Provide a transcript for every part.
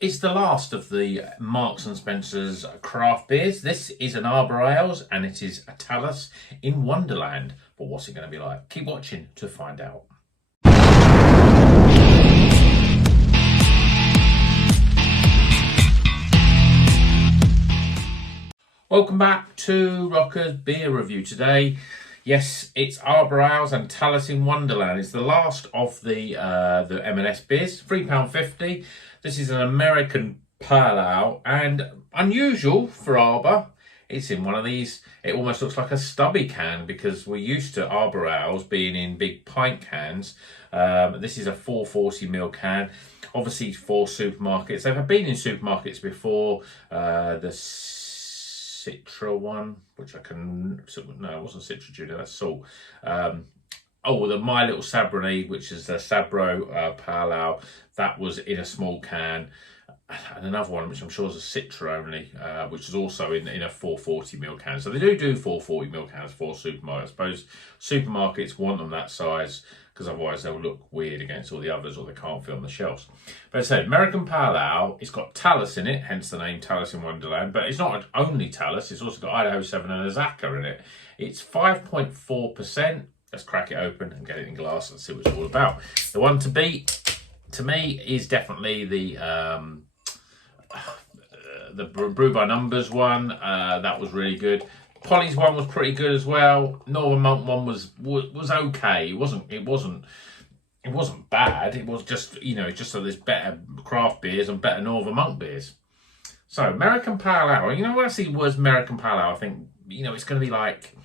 It's the last of the Marks and Spencer's craft beers. This is an Arbor Ales and it is a Talus in Wonderland. But what's it going to be like? Keep watching to find out. Welcome back to Rocker's Beer Review today. Yes, it's Arbor Ales and Talus in Wonderland. It's the last of the M&S beers, £3.50. This is an American Pale Ale and unusual for Arbor. It's in one of these, it almost looks like a stubby can because we're used to Arbor Ales being in big pint cans. This is a 440ml can, obviously for supermarkets. They've been in supermarkets before. The Citra one, which I can, no, it wasn't Citra Junior, that's salt. The My Little Sabroni, which is the Sabro Pale Ale, that was in a small can. And another one, which I'm sure is a Citra only, which is also in a 440ml can. So they do 440ml cans for supermarkets. I suppose supermarkets want them that size because otherwise they'll look weird against all the others or they can't fit on the shelves. But as I said, American Pale Ale, it's got Talus in it, hence the name Talus in Wonderland. But it's not only Talus, it's also got Idaho 7 and a Zaka in it. It's 5.4%. Let's crack it open and get it in glass and see what it's all about. The one to beat, to me, is definitely the Brew by Numbers one. That was really good. Polly's one was pretty good as well. Northern Monk one was okay. It wasn't bad. It was just, just so there's better craft beers and better Northern Monk beers. So American Pale Ale. When I see the words American Pale Ale, I think it's going to be like,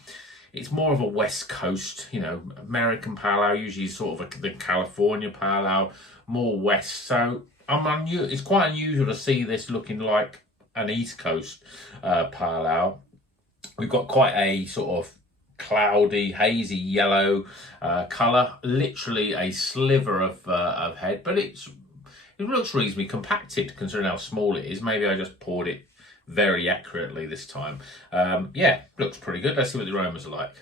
it's more of a West Coast. American Pale Ale usually is sort of the California Pale Ale, more West. So it's quite unusual to see this looking like an East Coast Pale Ale. We've got quite a sort of cloudy, hazy yellow colour, literally a sliver of head, but it looks reasonably compacted considering how small it is. Maybe I just poured it very accurately this time. Yeah, looks pretty good. Let's see what the aromas are like.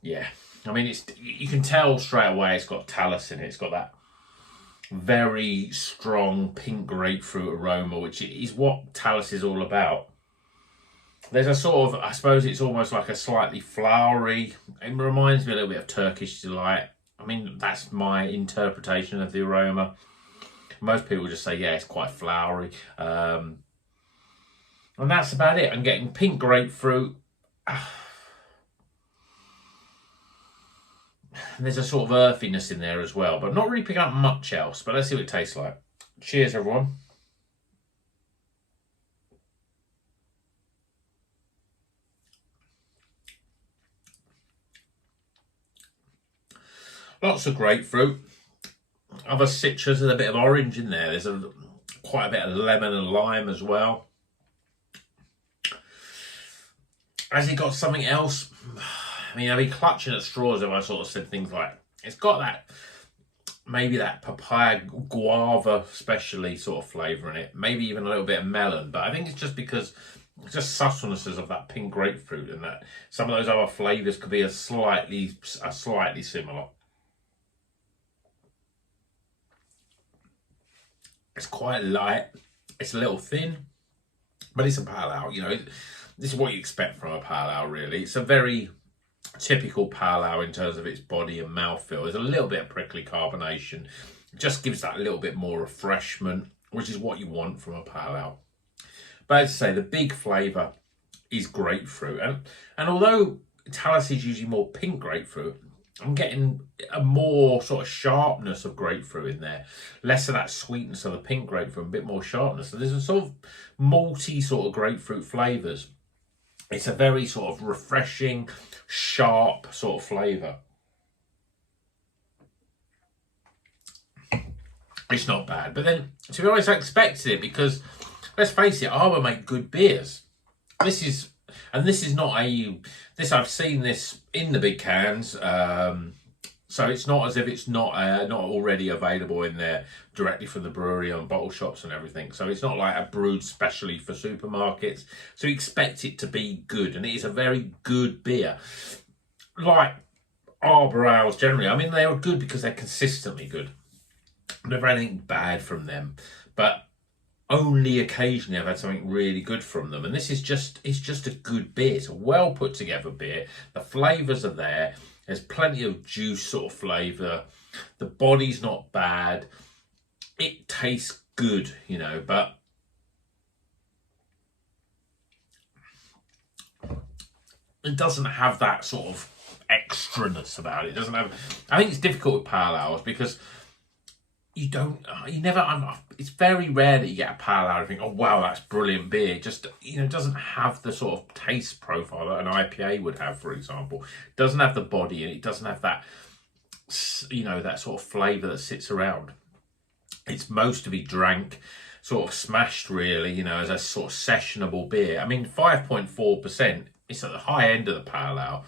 Yeah, you can tell straight away it's got Talus in it. It's got that very strong pink grapefruit aroma, which is what Talus is all about. There's a sort of, I suppose it's almost like a slightly flowery, it reminds me a little bit of Turkish Delight. That's my interpretation of the aroma. Most people just say, yeah, it's quite flowery. And that's about it. I'm getting pink grapefruit. And there's a sort of earthiness in there as well, but I'm not really picking up much else. But let's see what it tastes like. Cheers, everyone. Lots of grapefruit. Other citrus, there's a bit of orange in there. There's quite a bit of lemon and lime as well. Has it got something else? I've been clutching at straws if I sort of said things like, it's got that, maybe that papaya guava especially sort of flavour in it. Maybe even a little bit of melon. But I think it's just because it's just subtlenesses of that pink grapefruit and that some of those other flavours could be slightly similar. It's quite light. It's a little thin, but it's a pale ale. This is what you expect from a pale ale, really. It's a very typical pale ale in terms of its body and mouthfeel. There's a little bit of prickly carbonation. It just gives that little bit more refreshment, which is what you want from a pale ale. But as I say, the big flavour is grapefruit. And although Talus is usually more pink grapefruit, I'm getting a more sort of sharpness of grapefruit in there. Less of that sweetness of the pink grapefruit, a bit more sharpness. So there's a sort of malty sort of grapefruit flavours. It's a very sort of refreshing, sharp sort of flavour. It's not bad. But then, to be honest, I expected it because, let's face it, Arbor make good beers. This is not I've seen this in the big cans, so it's not as if it's not already available in there directly from the brewery on bottle shops and everything. So it's not like a brewed specially for supermarkets. So you expect it to be good, and it is a very good beer. Like Arbor Ales generally, they are good because they're consistently good. never had anything bad from them, but only occasionally I've had something really good from them. And this is it's just a good beer. It's a well put together beer. The flavours are there. There's plenty of juice sort of flavour. The body's not bad. It tastes good, you know, but it doesn't have that sort of extraness about it. It doesn't have. I think it's difficult with pale ales because you never. It's very rare that you get a pale ale and think, oh wow, that's brilliant beer. It just, you know, it doesn't have the sort of taste profile that an IPA would have, for example. It doesn't have the body, and it doesn't have that, you know, that sort of flavour that sits around. It's most to be drank, sort of smashed, really, you know, as a sort of sessionable beer. I mean, 5.4%. It's at the high end of the pale ale,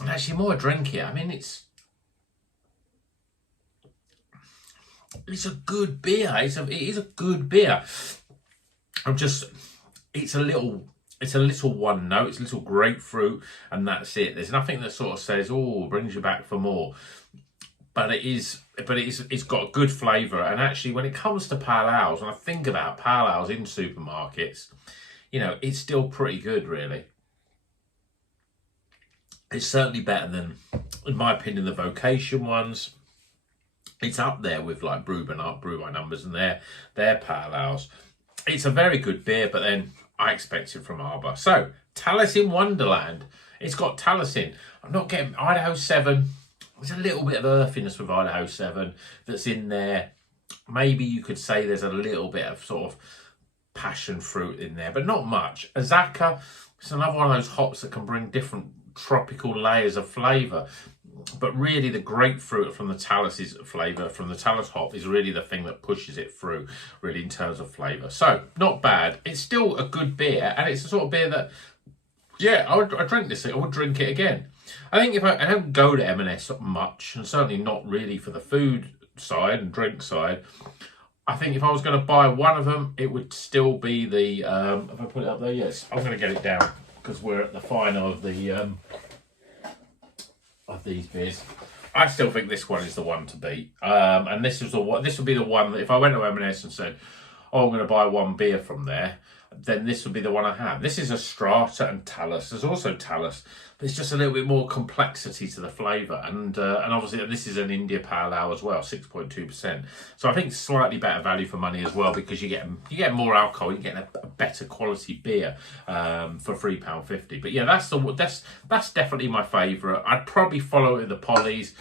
and actually more drink it. I mean, it's a good beer. It is a good beer. It's a little one note. It's a little grapefruit, and that's it. There's nothing that sort of says, oh, brings you back for more. But it's got a good flavour. And actually, when it comes to pale ales, when I think about pale ales in supermarkets, you know, it's still pretty good, really. It's certainly better than, in my opinion, the Vocation ones. It's up there with like Brew by Numbers and their pale ales. It's a very good beer, but then I expect it from Arbor. So, Talus in Wonderland. It's got Talus in. I'm not getting Idaho 7. There's a little bit of earthiness with Idaho 7 that's in there. Maybe you could say there's a little bit of sort of passion fruit in there, but not much. Azaka, it's another one of those hops that can bring different tropical layers of flavour. But really the grapefruit from the Talus's flavour, from the Talus hop, is really the thing that pushes it through, really, in terms of flavour. So, not bad. It's still a good beer, and it's the sort of beer that, yeah, I drink this. I would drink it again. I think if I don't go to M&S much, and certainly not really for the food side and drink side, I think if I was going to buy one of them, it would still be the, if I put it up there, yes, I'm going to get it down, because we're at the final of the, of these beers. I still think this one is the one to beat, and this would be the one that if I went to M&S and said, oh, I'm going to buy one beer from there, then this would be the one I have. This is a Strata and Talus. There's also Talus, but it's just a little bit more complexity to the flavour, and obviously this is an India Pale Ale as well, 6.2%. So I think slightly better value for money as well, because you get more alcohol, you get a better quality beer for £3.50. But yeah, that's definitely my favourite. I'd probably follow it with the Polly's.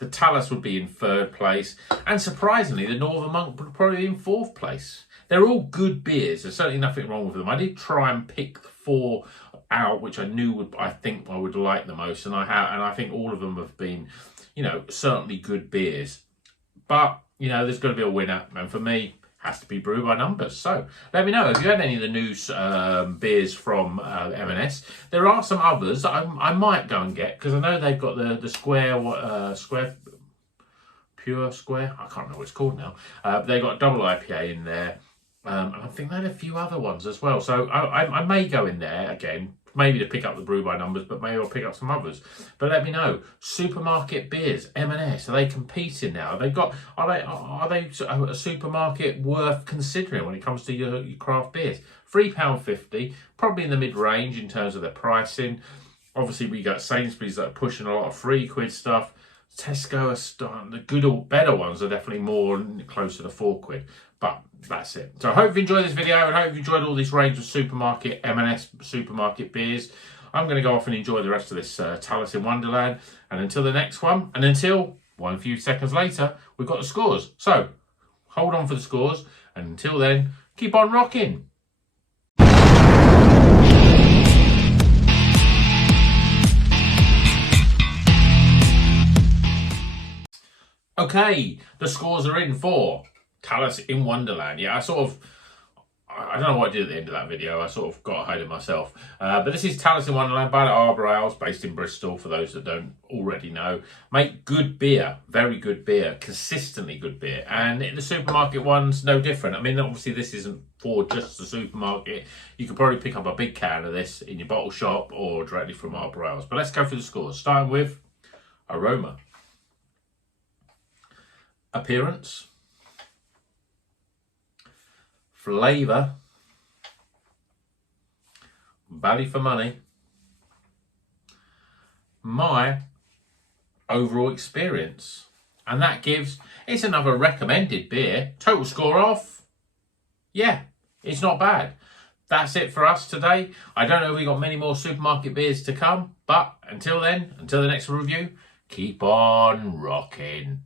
The Talus would be in third place, and surprisingly, the Northern Monk would probably be in fourth place. They're all good beers. There's certainly nothing wrong with them. I did try and pick 4 out, which I knew I think I would like the most, and I think all of them have been, you know, certainly good beers. But you know, there's got to be a winner, and for me, has to be Brew by Numbers. So let me know if you had any of the new beers from M&S. There are some others that I might go and get, because I know they've got the square. Pure Square, I can't remember what it's called now. They got double IPA in there, and I think they had a few other ones as well. So I may go in there again, maybe to pick up the Brew by Numbers, but maybe I'll pick up some others. But let me know. Supermarket beers, M&S, are they competing now? Are they a supermarket worth considering when it comes to your craft beers? £3.50, probably in the mid-range in terms of their pricing. Obviously, we got Sainsbury's that are pushing a lot of £3 stuff. Tesco are starting, the good or better ones are definitely more closer to £4. But that's it. So I hope you enjoyed this video, and I hope you enjoyed all this range of supermarket, M&S supermarket beers. I'm going to go off and enjoy the rest of this Talus in Wonderland. And until the next one, and until one few seconds later, we've got the scores. So hold on for the scores, and until then, keep on rocking. Okay, the scores are in for Talus in Wonderland. Yeah, I don't know what I did at the end of that video. I sort of got ahead of myself. But this is Talus in Wonderland by the Arbor Ales, based in Bristol, for those that don't already know. Make good beer, very good beer, consistently good beer. And the supermarket one's no different. I mean, obviously this isn't for just the supermarket. You could probably pick up a big can of this in your bottle shop or directly from Arbor Ales. But let's go through the scores, starting with aroma. Appearance, flavour, value for money, my overall experience. And that gives, it's another recommended beer. Total score off, yeah, it's not bad. That's it for us today. I don't know if we've got many more supermarket beers to come, but until then, until the next review, keep on rocking.